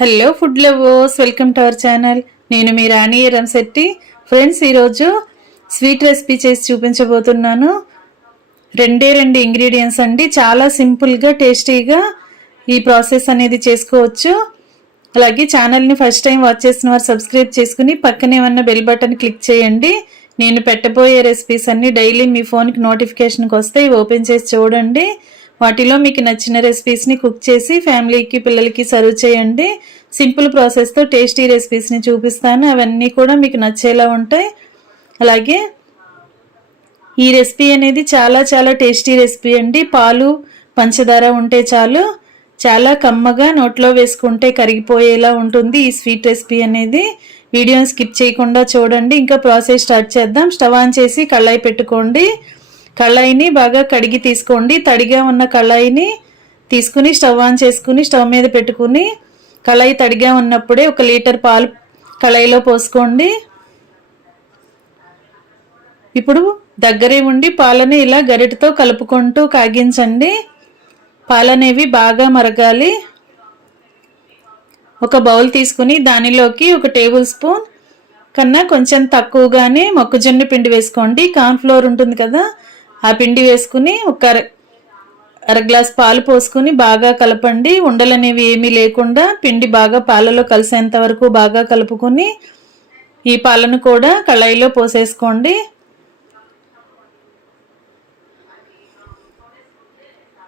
Hello food lovers, welcome to our channel. నేను మీ రాణి రంశెట్టి. Friends, ఈరోజు sweet recipe చేసి చూపించబోతున్నాను. రెండు ఇంగ్రీడియంట్స్ అండి. చాలా సింపుల్గా టేస్టీగా ఈ ప్రాసెస్ అనేది చేసుకోవచ్చు. అలాగే ఛానల్ని ఫస్ట్ టైం వాచ్ చేసిన వారు సబ్స్క్రైబ్ చేసుకుని పక్కనే ఉన్న బెల్ బటన్ క్లిక్ చేయండి. నేను పెట్టబోయే రెసిపీస్ అన్నీ డైలీ మీ ఫోన్కి నోటిఫికేషన్కి వస్తాయి. ఓపెన్ చేసి చూడండి. వాటిలో మీకు నచ్చిన రెసిపీస్ని కుక్ చేసి ఫ్యామిలీకి పిల్లలకి సర్వ్ చేయండి. సింపుల్ ప్రాసెస్తో టేస్టీ రెసిపీస్ని చూపిస్తాను. అవన్నీ కూడా మీకు నచ్చేలా ఉంటాయి. అలాగే ఈ రెసిపీ అనేది చాలా చాలా టేస్టీ రెసిపీ అండి. పాలు పంచదార ఉంటే చాలు, చాలా కమ్మగా నోట్లో వేసుకుంటే కరిగిపోయేలా ఉంటుంది ఈ స్వీట్ రెసిపీ అనేది. వీడియోని స్కిప్ చేయకుండా చూడండి. ఇంకా ప్రాసెస్ స్టార్ట్ చేద్దాం. స్టవ్ ఆన్ చేసి కళాయి పెట్టుకోండి. కళాయిని బాగా కడిగి తీసుకోండి. తడిగా ఉన్న కళాయిని తీసుకుని స్టవ్ ఆన్ చేసుకుని స్టవ్ మీద పెట్టుకుని కళాయి తడిగా ఉన్నప్పుడే 1 లీటర్ పాలు కళాయిలో పోసుకోండి. ఇప్పుడు దగ్గరే ఉండి పాలని ఇలా గరిటెతో కలుపుకుంటూ కాగించండి. పాలనేవి బాగా మరగాలి. ఒక బౌల్ తీసుకుని దానిలోకి 1 టేబుల్ స్పూన్ కన్నా కొంచెం తక్కువగానే మొక్కజొన్న పిండి వేసుకోండి. కార్న్ ఫ్లోర్ ఉంటుంది కదా, ఆ పిండి వేసుకుని అర గ్లాస్ పాలు పోసుకుని బాగా కలపండి. ఉండలు అనేవి ఏమీ లేకుండా పిండి బాగా పాలలో కలిసేంత వరకు బాగా కలుపుకొని ఈ పాలను కూడా కళాయిలో పోసేసుకోండి.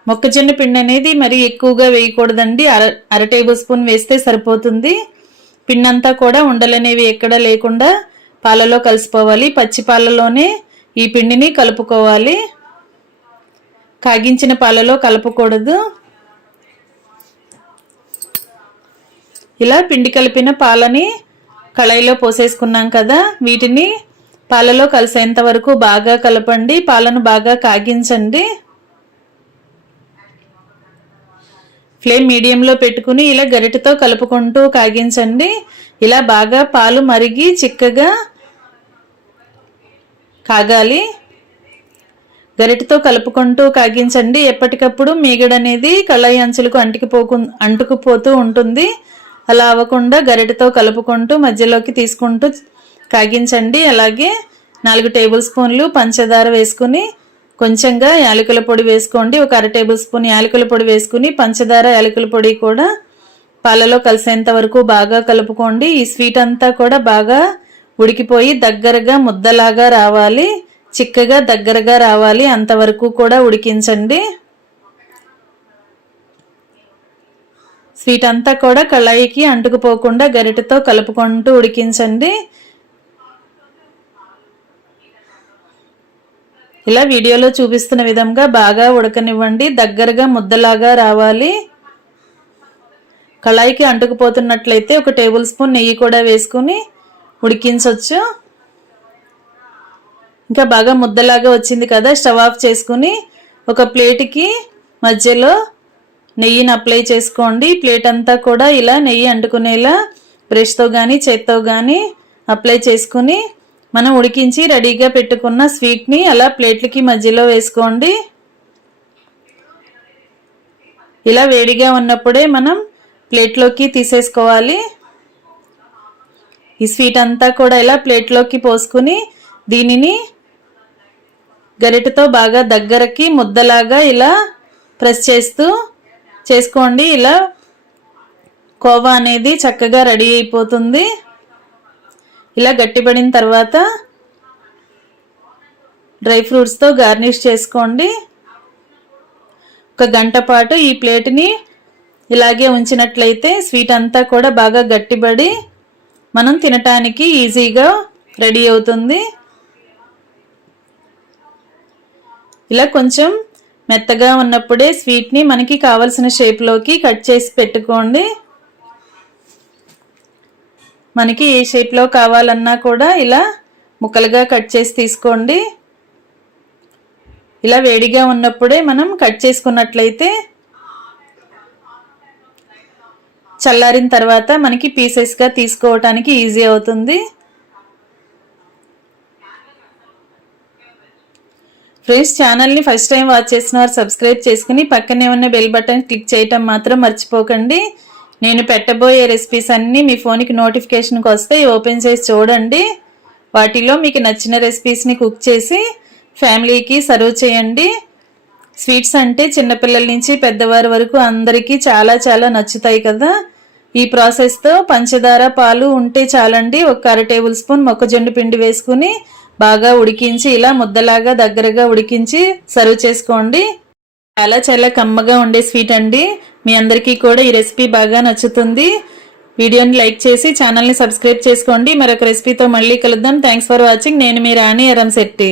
మొక్కజొన్న పిండి అనేది మరి ఎక్కువగా వేయకూడదండి. అర టేబుల్ స్పూన్ వేస్తే సరిపోతుంది. పిండి అంతా కూడా ఉండలనేవి ఎక్కడా లేకుండా పాలలో కలిసిపోవాలి. పచ్చి పాలలోనే ఈ పిండిని కలుపుకోవాలి. కాగించిన పాలలో కలపకూడదు. ఇలా పిండి కలిపిన పాలని కళాయిలో పోసేసుకున్నాం కదా, వీటిని పాలలో కలిసేంత వరకు బాగా కలపండి. పాలను బాగా కాగించండి. ఫ్లేమ్ మీడియంలో పెట్టుకుని ఇలా గరిటెతో కలుపుకుంటూ కాగించండి. ఇలా బాగా పాలు మరిగి చిక్కగా కాగాలి. గరిటెతో కలుపుకుంటూ కాగించండి. ఎప్పటికప్పుడు మీగడ అనేది కళాయి అంచులకు అంటుకుపోతూ ఉంటుంది. అలా అవ్వకుండా గరిటెతో కలుపుకుంటూ మధ్యలోకి తీసుకుంటూ కాగించండి. అలాగే 4 టేబుల్ స్పూన్లు పంచదార వేసుకుని కొంచెంగా యాలకుల పొడి వేసుకోండి. 1 అర టేబుల్ స్పూన్ యాలకుల పొడి వేసుకుని పంచదార యాలకుల పొడి కూడా పాలలో కలిసేంత వరకు బాగా కలుపుకోండి. ఈ స్వీట్ అంతా కూడా బాగా ఉడికిపోయి దగ్గరగా ముద్దలాగా రావాలి. చిక్కగా దగ్గరగా రావాలి. అంతవరకు కూడా ఉడికించండి. స్వీట్ అంతా కూడా కళాయికి అంటుకుపోకుండా గరిటెతో కలుపుకుంటూ ఉడికించండి. ఇలా వీడియోలో చూపిస్తున్న విధంగా బాగా ఉడకనివ్వండి. దగ్గరగా ముద్దలాగా రావాలి. కళాయికి అంటుకుపోతున్నట్లయితే 1 టేబుల్ స్పూన్ నెయ్యి కూడా వేసుకుని ఉడికించవచ్చు. ఇంకా బాగా ముద్దలాగా వచ్చింది కదా, స్టవ్ ఆఫ్ చేసుకుని ఒక ప్లేట్కి మధ్యలో నెయ్యిని అప్లై చేసుకోండి. ప్లేట్ అంతా కూడా ఇలా నెయ్యి అంటుకునేలా బ్రష్తో కానీ చేత్తో కానీ అప్లై చేసుకుని మనం ఉడికించి రెడీగా పెట్టుకున్న స్వీట్ని అలా ప్లేట్లకి మధ్యలో వేసుకోండి. ఇలా వేడిగా ఉన్నప్పుడే మనం ప్లేట్లోకి తీసేసుకోవాలి. ఈ స్వీట్ అంతా కూడా ఇలా ప్లేట్లోకి పోసుకుని దీనిని గరిటెతో బాగా దగ్గరకి ముద్దలాగా ఇలా ప్రెస్ చేసుకోండి. ఇలా కోవా అనేది చక్కగా రెడీ అయిపోతుంది. ఇలా గట్టిపడిన తర్వాత డ్రై ఫ్రూట్స్తో గార్నిష్ చేసుకోండి. 1 గంట పాటు ఈ ప్లేట్ని ఇలాగే ఉంచినట్లయితే స్వీట్ అంతా కూడా బాగా గట్టిపడి మనం తినటానికి ఈజీగా రెడీ అవుతుంది. ఇలా కొంచెం మెత్తగా ఉన్నప్పుడే స్వీట్ని మనకి కావలసిన షేప్లోకి కట్ చేసి పెట్టుకోండి. మనకి ఏ షేప్లో కావాలన్నా కూడా ఇలా ముక్కలుగా కట్ చేసి తీసుకోండి. ఇలా వేడిగా ఉన్నప్పుడే మనం కట్ చేసుకున్నట్లయితే చల్లారిన తర్వాత మనకి పీసెస్గా తీసుకోవటానికి ఈజీ అవుతుంది. ఫ్రెండ్స్, ఛానల్ని ఫస్ట్ టైం వాచ్ చేసిన వారు సబ్స్క్రైబ్ చేసుకుని పక్కనే ఉన్న బెల్ బటన్ క్లిక్ చేయటం మాత్రం మర్చిపోకండి. నేను పెట్టబోయే రెసిపీస్ అన్నీ మీ ఫోన్కి నోటిఫికేషన్కి వస్తే ఓపెన్ చేసి చూడండి. వాటిలో మీకు నచ్చిన రెసిపీస్ని కుక్ చేసి ఫ్యామిలీకి సర్వ్ చేయండి. స్వీట్స్ అంటే చిన్నపిల్లల నుంచి పెద్దవారి వరకు అందరికీ చాలా చాలా నచ్చుతాయి కదా. ఈ ప్రాసెస్తో పంచదార పాలు ఉంటే చాలండి. ఒక 1/2 టేబుల్ స్పూన్ మొక్కజొన్న పిండి వేసుకుని బాగా ఉడికించి ఇలా ముద్దలాగా దగ్గరగా ఉడికించి సర్వ్ చేసుకోండి. చాలా చాలా కమ్మగా ఉండే స్వీట్ అండి. మీ అందరికీ కూడా ఈ రెసిపీ బాగా నచ్చుతుంది. వీడియోని లైక్ చేసి ఛానల్ని సబ్స్క్రైబ్ చేసుకోండి. మరొక రెసిపీతో మళ్ళీ కలుద్దాం. Thanks for watching. నేను మీ రాణి ఎరంశెట్టి.